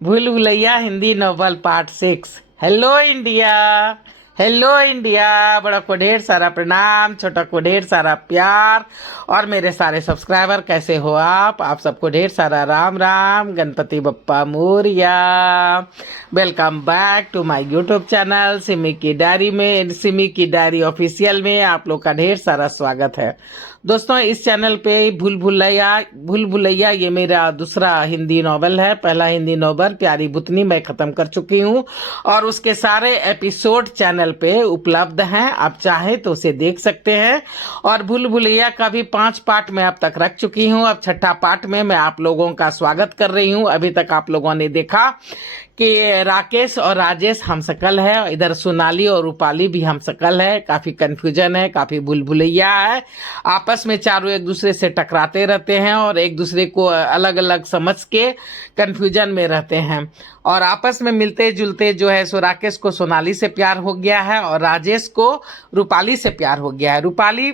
भूल Bhulaiyaa Hindi novel part 6। Hello India. Hello India. बड़ा को ढेर सारा प्रणाम, छोटा को ढेर सारा प्यार। और मेरे सारे सब्सक्राइबर कैसे हो आप सबको ढेर सारा Ram Ram, Ganpati Bappa Morya. Welcome back to my YouTube channel Simi की डायरी में। सिमी की डायरी ऑफिशियल में आप लोग का ढेर सारा स्वागत है। दोस्तों, इस चैनल पे भूल भुलैया ये मेरा दूसरा हिंदी नॉवल है। पहला हिंदी नॉवल प्यारी बुतनी मैं खत्म कर चुकी हूँ और उसके सारे एपिसोड चैनल पे उपलब्ध हैं। आप चाहे तो उसे देख सकते हैं। और भूल भुलैया का भी 5 पार्ट मैं अब तक रख चुकी हूँ। अब छठा पार्ट में मैं आप लोगों का स्वागत कर रही हूँ। अभी तक आप लोगों ने देखा कि राकेश और राजेश हमशक्ल है, इधर सोनाली और रूपाली भी हमशक्ल है। काफी कंफ्यूजन है, काफी भूल भुलैया है। आपस में चारों एक दूसरे से टकराते रहते हैं और एक दूसरे को अलग अलग समझ के कंफ्यूजन में रहते हैं। और आपस में मिलते जुलते जो है सो राकेश को सोनाली से प्यार हो गया है और राजेश को रूपाली से प्यार हो गया है। रूपाली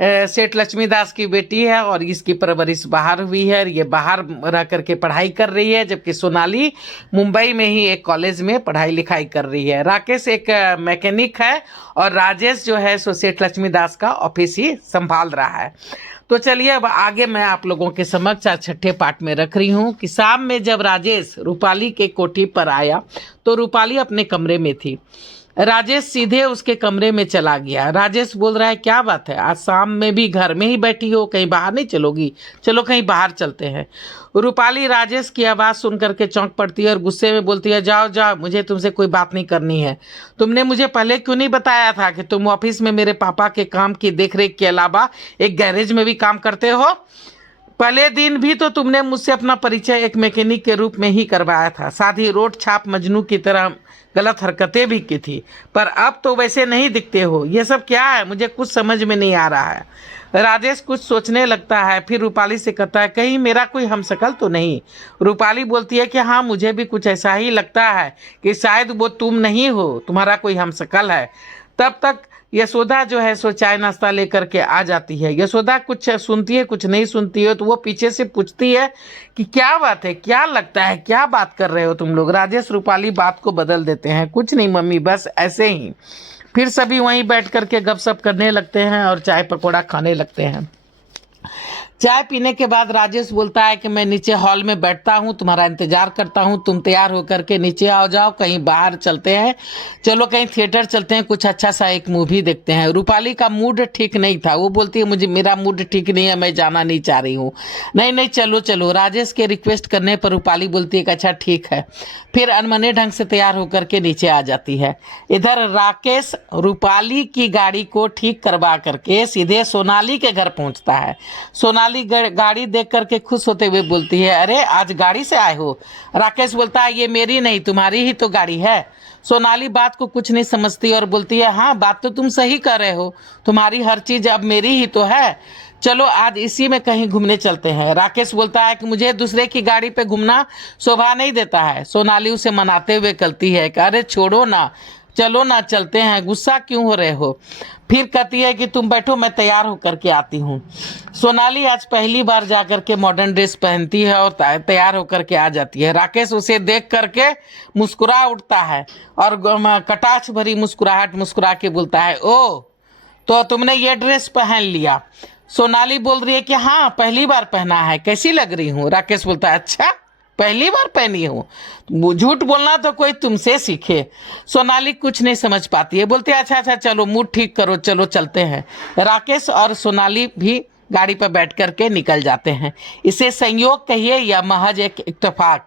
सेठ लक्ष्मीदास की बेटी है और इसकी परवरिश बाहर हुई है। ये बाहर रह करके पढ़ाई कर रही है, जबकि सोनाली मुंबई में ही एक कॉलेज में पढ़ाई लिखाई कर रही है। राकेश एक मैकेनिक है और राजेश जो है सो सेठ लक्ष्मीदास का ऑफिस ही संभाल रहा है। तो चलिए अब आगे मैं आप लोगों के समक्ष छठे पार्ट में रख रही हूँ कि शाम में जब राजेश रूपाली के कोठी पर आया तो रूपाली अपने कमरे में थी। राजेश सीधे उसके कमरे में चला गया। राजेश बोल रहा है, क्या बात है, आज शाम में भी घर में ही बैठी हो, कहीं बाहर नहीं चलोगी? चलो कहीं बाहर चलते हैं। रूपाली राजेश की आवाज़ सुन करके चौंक पड़ती है और गुस्से में बोलती है, जाओ जाओ, मुझे तुमसे कोई बात नहीं करनी है। तुमने मुझे पहले क्यों नहीं बताया था कि तुम ऑफिस में मेरे पापा के काम की देखरेख के अलावा एक गैरेज में भी काम करते हो? पहले दिन भी तो तुमने मुझसे अपना परिचय एक मैकेनिक के रूप में ही करवाया था, साथ ही रोड छाप मजनू की तरह गलत हरकतें भी की थी, पर अब तो वैसे नहीं दिखते हो। ये सब क्या है, मुझे कुछ समझ में नहीं आ रहा है। राजेश कुछ सोचने लगता है, फिर रूपाली से कहता है, कहीं मेरा कोई हमशक्ल तो नहीं? रूपाली बोलती है कि हाँ, मुझे भी कुछ ऐसा ही लगता है कि शायद वो तुम नहीं हो, तुम्हारा कोई हमशक्ल है। तब तक यशोदा जो है सो चाय नाश्ता लेकर के आ जाती है। यशोदा कुछ सुनती है, कुछ नहीं सुनती है, तो वो पीछे से पूछती है कि क्या बात है, क्या लगता है, क्या बात कर रहे हो तुम लोग? राजेश रूपाली बात को बदल देते हैं, कुछ नहीं मम्मी, बस ऐसे ही। फिर सभी वहीं बैठ करके गपशप करने लगते हैं और चाय पकौड़ा खाने लगते हैं। चाय पीने के बाद राजेश बोलता है कि मैं नीचे हॉल में बैठता हूँ, तुम्हारा इंतजार करता हूँ, तुम तैयार होकर के नीचे आओ, जाओ कहीं बाहर चलते हैं, चलो कहीं थिएटर चलते हैं, कुछ अच्छा सा एक मूवी देखते हैं। रूपाली का मूड ठीक नहीं था, वो बोलती है मुझे मेरा मूड ठीक नहीं है, मैं जाना नहीं चाह रही हूँ। नहीं नहीं, चलो चलो। राजेश के रिक्वेस्ट करने पर रूपाली बोलती है कि अच्छा ठीक है। फिर अनमने ढंग से तैयार होकर के नीचे आ जाती है। इधर राकेश रूपाली की गाड़ी को ठीक करवा करके सीधे सोनाली के घर पहुंचता है। सोनाली गाड़ी देख करके खुश होते हुए बोलती है, अरे आज गाड़ी से आए हो? राकेश बोलता है, ये मेरी नहीं तुम्हारी ही तो गाड़ी है। सोनाली बात को कुछ नहीं समझती और बोलती है, हाँ बात तो तुम सही कर रहे हो, तुम्हारी हर चीज अब मेरी ही तो है, चलो आज इसी में कहीं घूमने चलते हैं। राकेश बोलता है कि मुझे दूसरे की गाड़ी पे घूमना शोभा नहीं देता है। सोनाली उसे मनाते हुए कहती है कि अरे छोड़ो ना, चलो ना चलते हैं, गुस्सा क्यों हो रहे हो? फिर कहती है कि तुम बैठो, मैं तैयार होकर के आती हूँ। सोनाली आज पहली बार जा करके मॉडर्न ड्रेस पहनती है और तैयार होकर के आ जाती है। राकेश उसे देख करके मुस्कुरा उठता है और कटाक्ष भरी मुस्कुराहट मुस्कुरा के बोलता है, ओ तो तुमने ये ड्रेस पहन लिया? सोनाली बोल रही है कि हाँ पहली बार पहना है, कैसी लग रही हूँ? राकेश बोलता है, अच्छा पहली बार पहनी हूँ? झूठ बोलना तो कोई तुमसे सीखे। सोनाली कुछ नहीं समझ पाती है, बोलती है अच्छा अच्छा चलो मूड ठीक करो, चलो चलते हैं। राकेश और सोनाली भी गाड़ी पर बैठ करके निकल जाते हैं। इसे संयोग कहिए या महज एक इत्तेफाक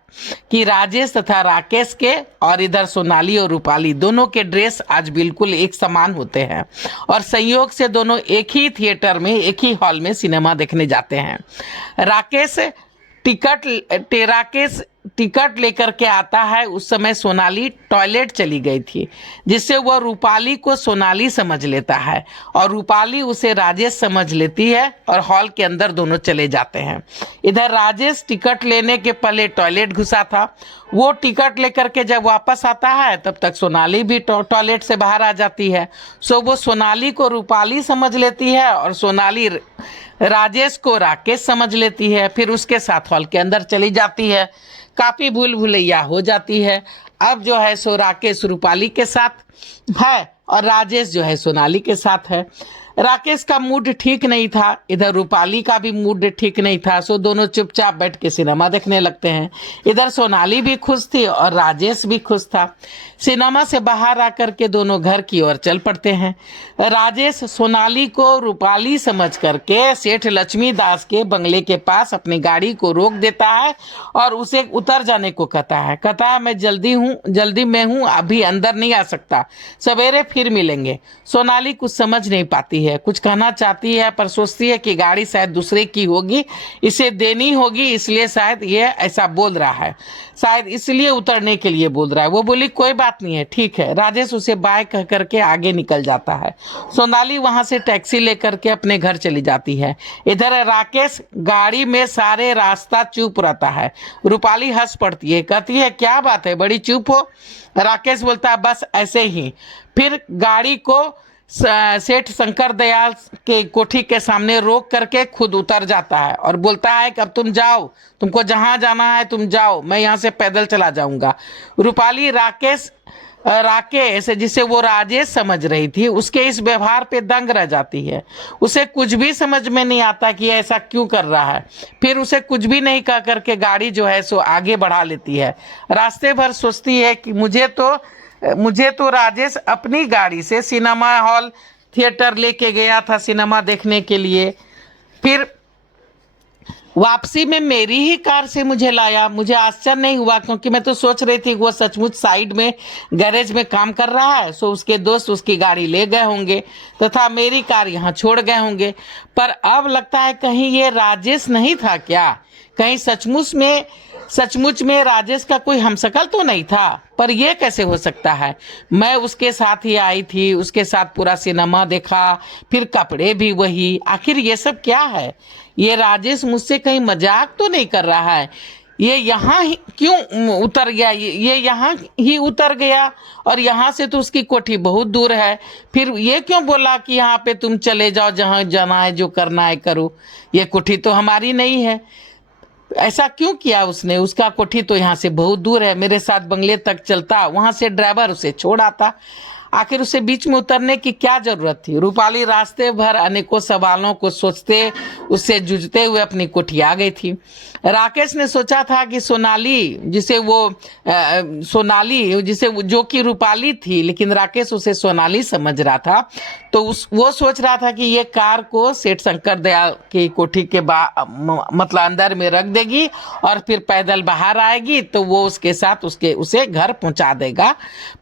कि राजेश तथा राकेश के और इधर सोनाली और रूपाली दोनों के ड्रेस आज बिल्कुल एक समान होते हैं और संयोग से दोनों एक ही थिएटर में, एक ही हॉल में सिनेमा देखने जाते हैं। राकेश टिकट लेकर के आता है। उस समय सोनाली टॉयलेट चली गई थी, जिससे वह रूपाली को सोनाली समझ लेता है और रूपाली उसे राजेश समझ लेती है और हॉल के अंदर दोनों चले जाते हैं। इधर राजेश टिकट लेने के पहले टॉयलेट घुसा था। वो टिकट लेकर के जब वापस आता है तब तक सोनाली भी टॉयलेट से बाहर आ जाती है। सो वो सोनाली को रूपाली समझ लेती है और सोनाली राजेश को राकेश समझ लेती है। फिर उसके साथ हॉल के अंदर चली जाती है। काफ़ी भूल भुलैया हो जाती है। अब जो है सो राकेश रूपाली के साथ है और राजेश जो है सोनाली के साथ है। राकेश का मूड ठीक नहीं था, इधर रूपाली का भी मूड ठीक नहीं था, सो दोनों चुपचाप बैठ के सिनेमा देखने लगते हैं। इधर सोनाली भी खुश थी और राजेश भी खुश था। सिनेमा से बाहर आकर के दोनों घर की ओर चल पड़ते हैं। राजेश सोनाली को रूपाली समझ करके सेठ लक्ष्मी दास के बंगले के पास अपनी गाड़ी को रोक देता है और उसे उतर जाने को कहता है मैं जल्दी में हूँ, अभी अंदर नहीं आ सकता, सवेरे फिर मिलेंगे। सोनाली कुछ समझ नहीं पाती है, कुछ कहना चाहती है पर सोचती है कि गाड़ी शायद दूसरे की होगी, इसे देनी होगी, इसलिए शायद ये ऐसा बोल रहा है, शायद इसलिए उतरने के लिए बोल रहा है। वो बोली कोई बात नहीं है, ठीक है। राजेश उसे बाय कह करके आगे निकल जाता है। सोनाली वहां से टैक्सी लेकर के अपने घर चली जाती है। इधर राकेश गाड़ी में सारे रास्ता चुप रहता है। रूपाली हंस पड़ती है, कहती है क्या बात है, बड़ी चुप हो। राकेश बोलता है बस ऐसे ही। फिर गाड़ी को सेठ शंकर दयाल के कोठी के सामने रोक करके खुद उतर जाता है और बोलता है कि अब तुम जाओ, तुमको जहां जाना है तुम जाओ, मैं यहां से पैदल चला जाऊंगा। रूपाली राकेश जिसे वो राजेश समझ रही थी उसके इस व्यवहार पे दंग रह जाती है। उसे कुछ भी समझ में नहीं आता कि ऐसा क्यों कर रहा है। फिर उसे कुछ भी नहीं कह करके गाड़ी जो है सो आगे बढ़ा लेती है। रास्ते भर सोचती है कि मुझे तो राजेश अपनी गाड़ी से सिनेमा हॉल थिएटर लेके गया था सिनेमा देखने के लिए, फिर वापसी में मेरी ही कार से मुझे लाया। मुझे आश्चर्य नहीं हुआ क्योंकि मैं तो सोच रही थी वो सचमुच साइड में गैरेज में काम कर रहा है, सो उसके दोस्त उसकी गाड़ी ले गए होंगे तथा मेरी कार यहाँ छोड़ गए होंगे। पर अब लगता है कहीं ये राजेश नहीं था क्या, कहीं सचमुच में राजेश का कोई हमशक्ल तो नहीं था। पर यह कैसे हो सकता है, मैं उसके साथ ही आई थी, उसके साथ पूरा सिनेमा देखा, फिर कपड़े भी वही, आखिर ये सब क्या है। ये राजेश मुझसे कहीं मजाक तो नहीं कर रहा है, ये यहाँ ही क्यों उतर गया, ये यहाँ ही उतर गया और यहाँ से तो उसकी कोठी बहुत दूर है, फिर ये क्यों बोला कि यहाँ पे तुम चले जाओ, जहाँ जाना है जो करना है करो, ये कोठी तो हमारी नहीं है। ऐसा क्यों किया उसने, उसका कोठी तो यहाँ से बहुत दूर है, मेरे साथ बंगले तक चलता, वहां से ड्राइवर उसे छोड़ आता, आखिर उसे बीच में उतरने की क्या जरूरत थी। रूपाली रास्ते भर अनेकों सवालों को सोचते उससे जूझते हुए अपनी कोठी आ गई थी। राकेश ने सोचा था कि सोनाली जिसे जो कि रूपाली थी, लेकिन राकेश उसे सोनाली समझ रहा था, तो वो सोच रहा था कि ये कार को सेठ शंकर दयाल की कोठी के मतलब अंदर में रख देगी और फिर पैदल बाहर आएगी तो वो उसके साथ उसे घर पहुंचा देगा।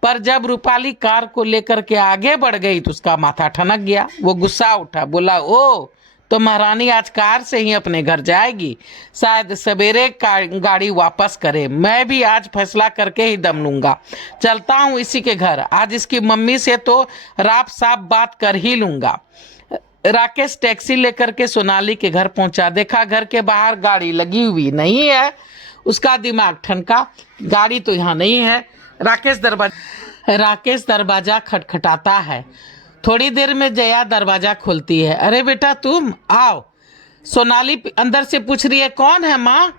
पर जब रूपाली कार को लेकर के आगे बढ़ गई तो उसका माथा ठनक गया, वो गुस्सा उठा, बोला ओ तो महारानी आज कार से ही अपने घर जाएगी, शायद सवेरे गाड़ी वापस करे, मैं भी आज फैसला करके ही दम लूंगा, चलता हूँ इसी के घर, आज इसकी मम्मी से तो राफ साफ बात कर ही लूंगा। राकेश टैक्सी लेकर के सोनाली के घर पहुंचा, देखा घर के बाहर गाड़ी लगी हुई नहीं है, उसका दिमाग ठनका, गाड़ी तो यहाँ नहीं है। राकेश दरवाजा खटखटाता है, थोड़ी देर में जया दरवाजा खोलती है, अरे बेटा तुम आओ। सोनाली अंदर से पूछ रही है कौन है माँ।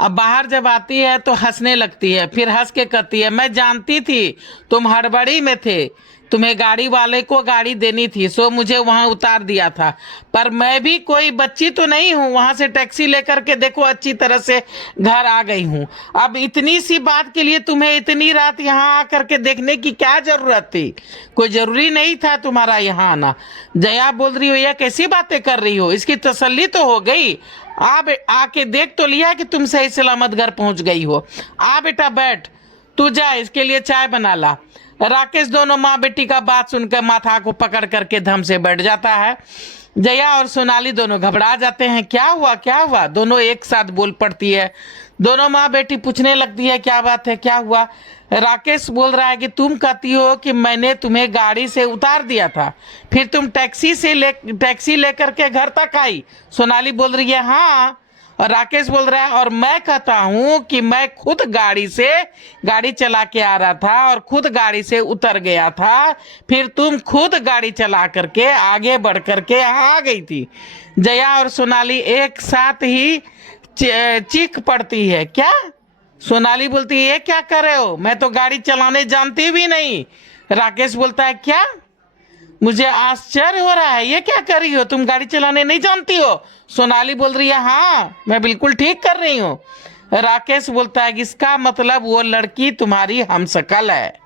अब बाहर जब आती है तो हंसने लगती है, फिर हंस के कहती है मैं जानती थी तुम हड़बड़ी में थे, तुम्हें गाड़ी वाले को गाड़ी देनी थी, सो मुझे वहां उतार दिया था, पर मैं भी कोई बच्ची तो नहीं हूँ, वहां से टैक्सी लेकर के देखो अच्छी तरह से घर आ गई हूँ। अब इतनी सी बात के लिए तुम्हें इतनी रात यहाँ आकर के देखने की क्या जरूरत थी, कोई जरूरी नहीं था तुम्हारा यहाँ आना। जया बोल रही हो यह कैसी बातें कर रही हो, इसकी तसल्ली तो हो गई, आके देख तो लिया कि तुम सही सलामत घर पहुंच गई हो, आ बेटा बैठ, तू जा इसके लिए चाय बना ला। राकेश दोनों माँ बेटी का बात सुनकर माथा को पकड़ करके धम से बैठ जाता है। जया और सोनाली दोनों घबरा जाते हैं, क्या हुआ, दोनों एक साथ बोल पड़ती है। दोनों माँ बेटी पूछने लगती है क्या बात है, क्या हुआ। राकेश बोल रहा है कि तुम कहती हो कि मैंने तुम्हें गाड़ी से उतार दिया था, फिर तुम टैक्सी लेकर के घर तक आई। सोनाली बोल रही है हाँ, और राकेश बोल रहा है और मैं कहता हूँ कि मैं खुद गाड़ी चला के आ रहा था और खुद गाड़ी से उतर गया था, फिर तुम खुद गाड़ी चला करके आगे बढ़ करके आ गई थी। जया और सोनाली एक साथ ही चीख पड़ती है, क्या सोनाली बोलती है ये क्या कर रहे हो, मैं तो गाड़ी चलाने जानती भी नहीं। राकेश बोलता है क्या, मुझे आश्चर्य हो रहा है, ये क्या कर रही हो, तुम गाड़ी चलाने नहीं जानती हो। सोनाली बोल रही है हाँ मैं बिल्कुल ठीक कर रही हूँ। राकेश बोलता है कि इसका मतलब वो लड़की तुम्हारी हमशक्ल है,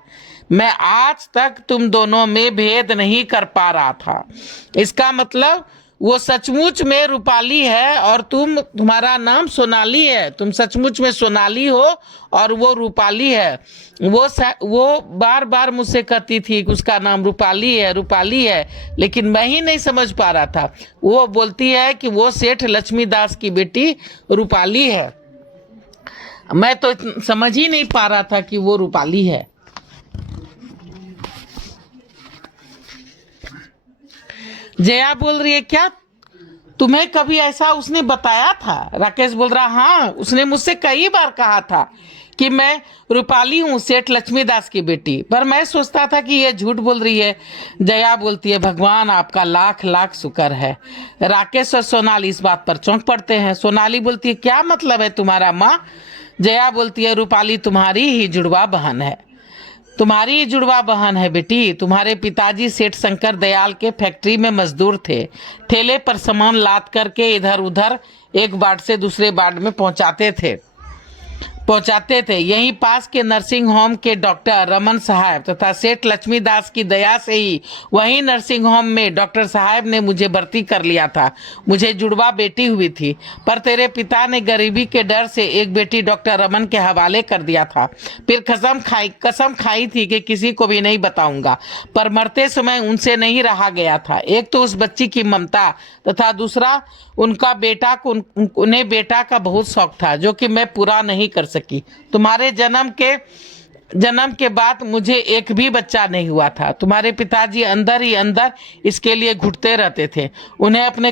मैं आज तक तुम दोनों में भेद नहीं कर पा रहा था। इसका मतलब वो सचमुच में रूपाली है और तुम्हारा नाम सोनाली है, तुम सचमुच में सोनाली हो और वो रूपाली है। वो बार बार मुझसे कहती थी कि उसका नाम रूपाली है रूपाली है, लेकिन मैं ही नहीं समझ पा रहा था। वो बोलती है कि वो सेठ लक्ष्मीदास की बेटी रूपाली है, मैं तो समझ ही नहीं पा रहा था कि वो रूपाली है। जया बोल रही है क्या तुम्हें कभी ऐसा उसने बताया था। राकेश बोल रहा हाँ उसने मुझसे कई बार कहा था कि मैं रूपाली हूँ सेठ लक्ष्मीदास की बेटी, पर मैं सोचता था कि ये झूठ बोल रही है। जया बोलती है भगवान आपका लाख लाख शुक्र है। राकेश और सोनाली इस बात पर चौंक पड़ते हैं। सोनाली बोलती है क्या मतलब है तुम्हारा माँ। जया बोलती है रूपाली तुम्हारी ही जुड़वा बहन है, तुम्हारी जुड़वा बहन है बेटी। तुम्हारे पिताजी सेठ शंकर दयाल के फैक्ट्री में मजदूर थे, ठेले पर सामान लाद करके इधर उधर एक बाट से दूसरे बाट में पहुंचाते थे। यहीं पास के नर्सिंग होम के डॉक्टर रमन साहब तथा सेठ लक्ष्मीदास की दया से ही वहीं नर्सिंग होम में डॉक्टर साहब ने मुझे भर्ती कर लिया था। मुझे जुड़वा बेटी हुई थी, पर तेरे पिता ने गरीबी के डर से एक बेटी डॉक्टर रमन के हवाले कर दिया था। फिर कसम खाई थी कि किसी को भी नहीं बताऊंगा, पर मरते समय उनसे नहीं रहा गया था। एक तो उस बच्ची की ममता तथा दूसरा उनका बेटा को उन्हें बेटा का बहुत शौक था जो कि मैं पूरा नहीं कर सकी। तुम्हारे जन्म के बाद मुझे एक भी बच्चा नहीं हुआ था। तुम्हारे पिताजी अंदर ही अंदर इसके लिए घुटते रहते थे। उन्होंने अपने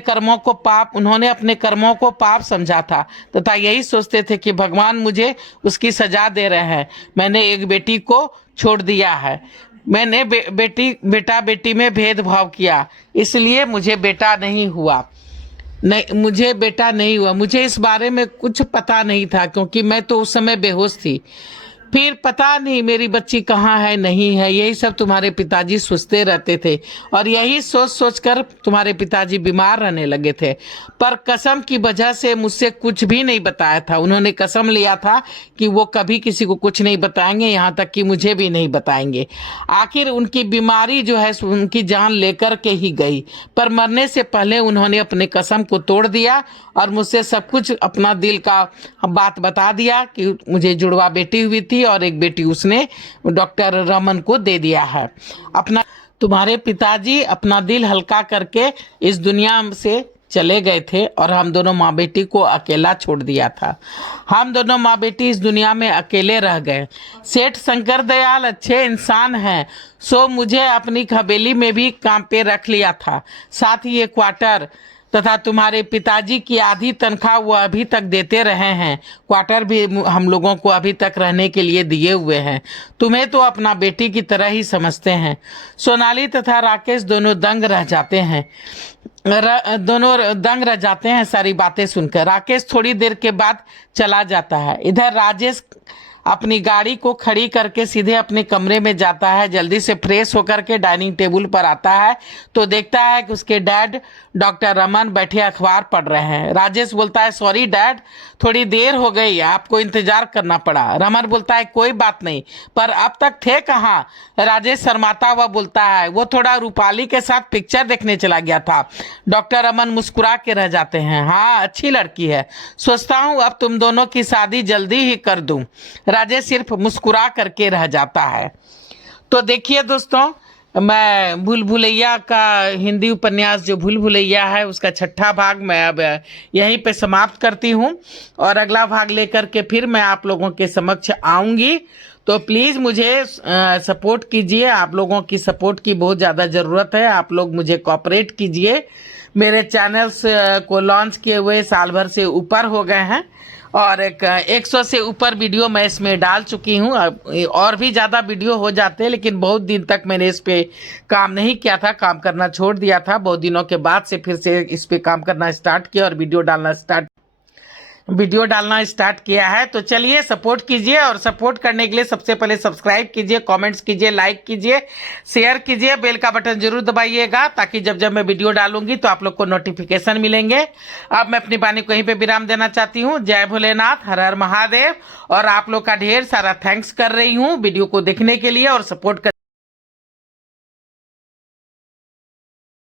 कर्मों को पाप समझा था तथा यही सोचते थे कि भगवान मुझे उसकी सजा दे रहे हैं। मैंने एक बेटी को छोड़ दिया है, मैंने बेटा बेटी में भेदभाव किया, इसलिए मुझे बेटा नहीं हुआ। मुझे इस बारे में कुछ पता नहीं था क्योंकि मैं तो उस समय बेहोश थी। फिर पता नहीं मेरी बच्ची कहाँ है नहीं है, यही सब तुम्हारे पिताजी सोचते रहते थे और यही सोच सोच कर तुम्हारे पिताजी बीमार रहने लगे थे। पर कसम की वजह से मुझसे कुछ भी नहीं बताया था। उन्होंने कसम लिया था कि वो कभी किसी को कुछ नहीं बताएंगे, यहाँ तक कि मुझे भी नहीं बताएंगे। आखिर उनकी बीमारी जो है उनकी जान लेकर के ही गई, पर मरने से पहले उन्होंने अपने कसम को तोड़ दिया और मुझसे सब कुछ अपना दिल का बात बता दिया कि मुझे जुड़वा बेटी हुई थी और एक बेटी उसने डॉक्टर रमन को दे दिया है। तुम्हारे पिताजी अपना दिल हल्का करके इस दुनिया से चले गए थे और हम दोनों माँ बेटी को अकेला छोड़ दिया था। हम दोनों माँ बेटी इस दुनिया में अकेले रह गए। सेठ शंकर दयाल अच्छे इंसान हैं, सो मुझे अपनी हवेली में भी काम पे रख लिया था। साथ ही ये क्वार्टर तथा तुम्हारे पिताजी की आधी तनख्वाह वो अभी तक देते रहे हैं। क्वार्टर भी हम लोगों को अभी तक रहने के लिए दिए हुए हैं। तुम्हें तो अपना बेटी की तरह ही समझते हैं। सोनाली तथा राकेश दोनों दंग रह जाते हैं सारी बातें सुनकर। राकेश थोड़ी देर के बाद चला जाता है। इधर राजेश अपनी गाड़ी को खड़ी करके सीधे अपने कमरे में जाता है। जल्दी से फ्रेश होकर के डाइनिंग टेबल पर आता है तो देखता है कि उसके डैड डॉक्टर रमन बैठे अखबार पढ़ रहे हैं। राजेश बोलता है सॉरी डैड, थोड़ी देर हो गई, आपको इंतजार करना पड़ा। रमन बोलता है कोई बात नहीं, पर अब तक थे कहाँ। राजेश शर्माता हुआ बोलता है वो थोड़ा रूपाली के साथ पिक्चर देखने चला गया था। डॉक्टर रमन मुस्कुरा के रह जाते हैं। हाँ अच्छी लड़की है, सोचता हूँ अब तुम दोनों की शादी जल्दी ही कर दूं। राजेश सिर्फ मुस्कुरा करके रह जाता है। तो देखिए दोस्तों, मैं भूल भुलैया का हिंदी उपन्यास जो भूल भुलैया है उसका 6ठा भाग मैं अब यहीं पे समाप्त करती हूँ और अगला भाग लेकर के फिर मैं आप लोगों के समक्ष आऊँगी। तो प्लीज़ मुझे सपोर्ट कीजिए, आप लोगों की सपोर्ट की बहुत ज़्यादा ज़रूरत है। आप लोग मुझे कोऑपरेट कीजिए। मेरे चैनल्स को लॉन्च किए हुए साल भर से ऊपर हो गए हैं और 100 से ऊपर वीडियो मैं इसमें डाल चुकी हूँ। और भी ज़्यादा वीडियो हो जाते हैं, लेकिन बहुत दिन तक मैंने इस पे काम नहीं किया था, काम करना छोड़ दिया था। बहुत दिनों के बाद से फिर से इस पे काम करना स्टार्ट किया और वीडियो डालना स्टार्ट किया है। तो चलिए सपोर्ट कीजिए, और सपोर्ट करने के लिए सबसे पहले सब्सक्राइब कीजिए, कमेंट्स कीजिए, लाइक कीजिए, शेयर कीजिए, बेल का बटन जरूर दबाइएगा, ताकि जब जब मैं वीडियो डालूंगी तो आप लोग को नोटिफिकेशन मिलेंगे। अब मैं अपनी वाणी को यहीं पे विराम देना चाहती हूँ। जय भोलेनाथ, हर हर महादेव। और आप लोग का ढेर सारा थैंक्स कर रही हूँ वीडियो को देखने के लिए और सपोर्ट कर